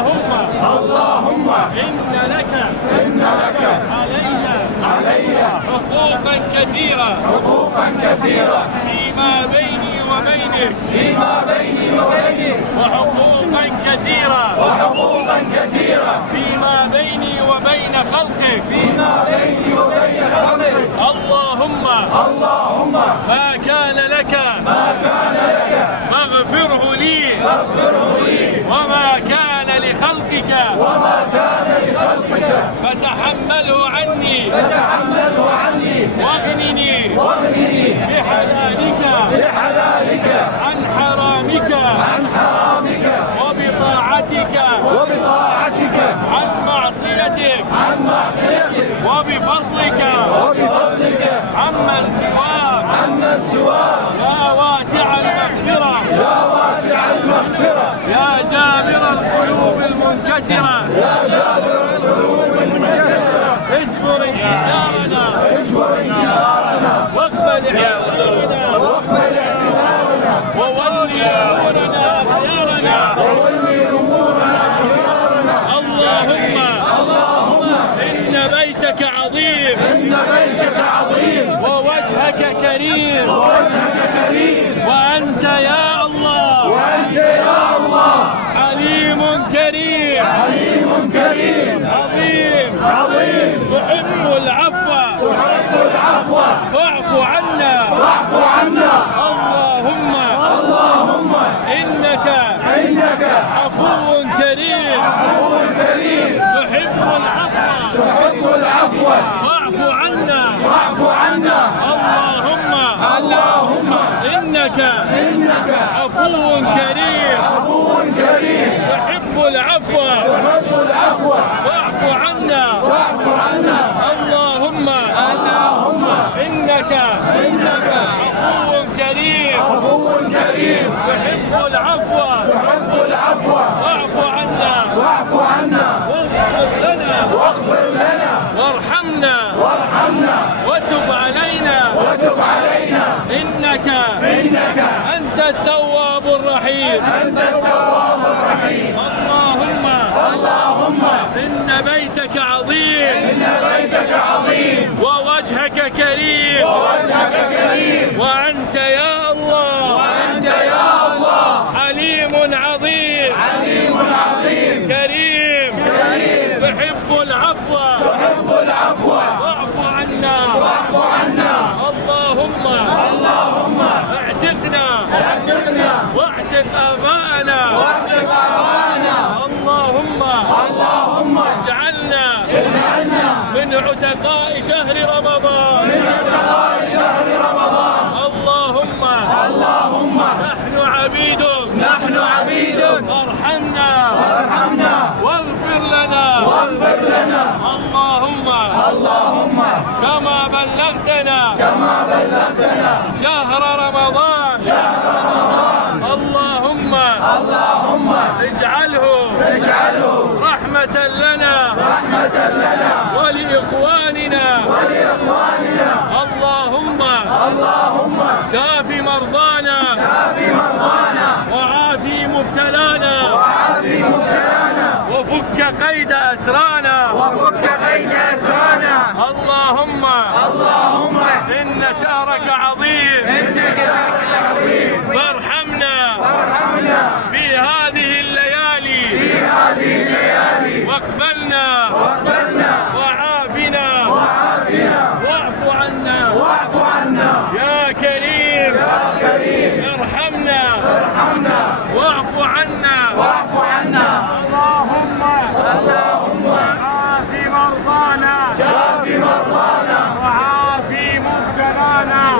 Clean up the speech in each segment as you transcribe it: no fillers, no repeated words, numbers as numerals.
اللهم إن لك علي حقوقا كثيرة فيما بيني وبينك وحقوقا كثيرة فيما بيني وبين خلقك اللهم ما كان لك فاغفره لي وما كان لخلقك فتحمله عني واغنني بحلالك عن حرامك وبطاعتك عن معصيتك وبفضلك عمن سواك يا واسع المغفرة يا جابر القلوب المنكسرة اجبر انكسارنا واقبل اعتذارنا وولي امورنا خيارنا اللهم إن بيتك عظيم ووجهك كريم وأنت يا الله حليم كريم عظيم تحب العفو فاعف عنا اللهم إنك عفو كريم تحب العفو فاعف عنا اللهم إنك عفو كريم تحب العفو فاعف عنا اللهم إنك عفو كريم تحب العفو فاعف عنا واغفر لنا وارحمنا وتب علينا إنك أنت التواب الرحيم اللهم إن بيتك عظيم ووجهك كريم وأنت يا الله حليم عظيم كريم تحب العفو واعف عنا اللهم اعتقنا واعتق آباءنا اللهم اجعلنا من عتقاء شهر رمضان اللهم نحن عبيدك ارحمنا واغفر لنا اللهم كما بلغتنا شهر رمضان اللهم اجعله رحمة لنا ولإخواننا اللهم شاف مرضانا وعافي مبتلانا وفك قيد أسرانا اللهم إن شهرك عظيم فارحمنا في هذه الليالي واقبلنا وعافنا واعف عنا يا كريم ارحمنا واعف عنا اللهم عافي مرضانا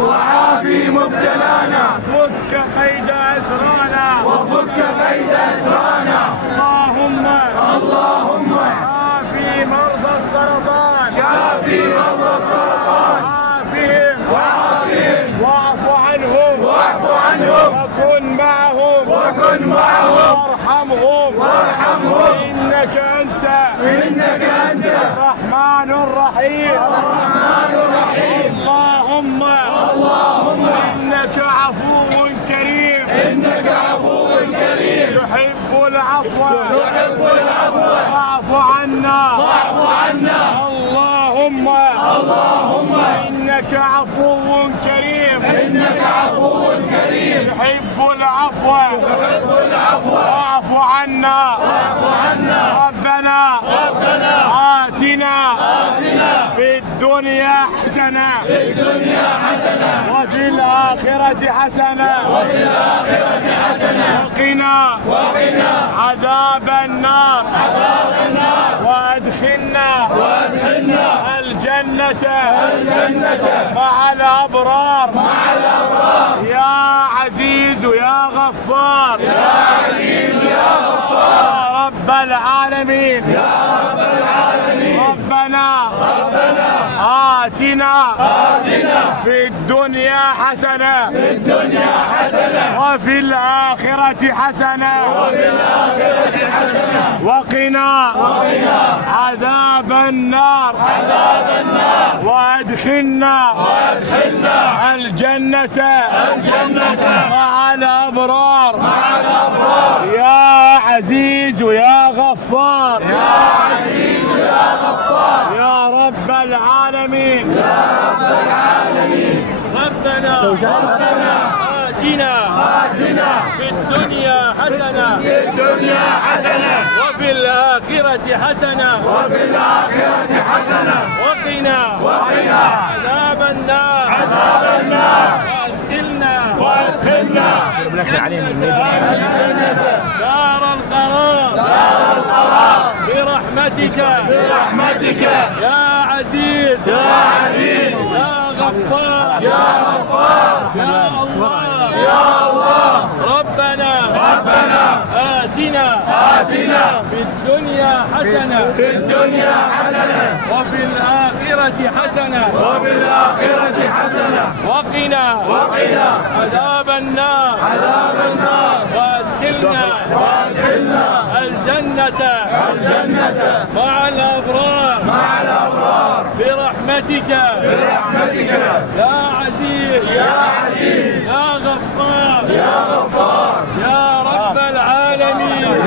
وعافي مبتلانا فك قيد تحب العفو فاعف عنا اللهم إنك عفو كريم تحب العفو فاعف عنا ربنا آتنا في الدنيا حسنة وفي الآخرة حسنة وقنا عذاب النار وأدخلنا الجنة مع الأبرار يا عزيز يا غفار يا رب العالمين ربنا آتنا في الدنيا حسنة وفي الآخرة حسنة وقنا عذاب النار وأدخلنا الجنة مع الأبرار يا عزيز يا غفار يا رب العالمين ربنا آتنا في الدنيا حسنة وفي الآخرة حسنة وقنا عذاب النار وأدخلنا دار القرار برحمتك يا عزيز يا غفار يا الله ربنا آتنا في الدنيا حسنة وفي الآخرة حسنة وقنا عذاب النار وأدخلنا الجنة مع الأبرار برحمتك يا عزيز يا غفار يا رب العالمين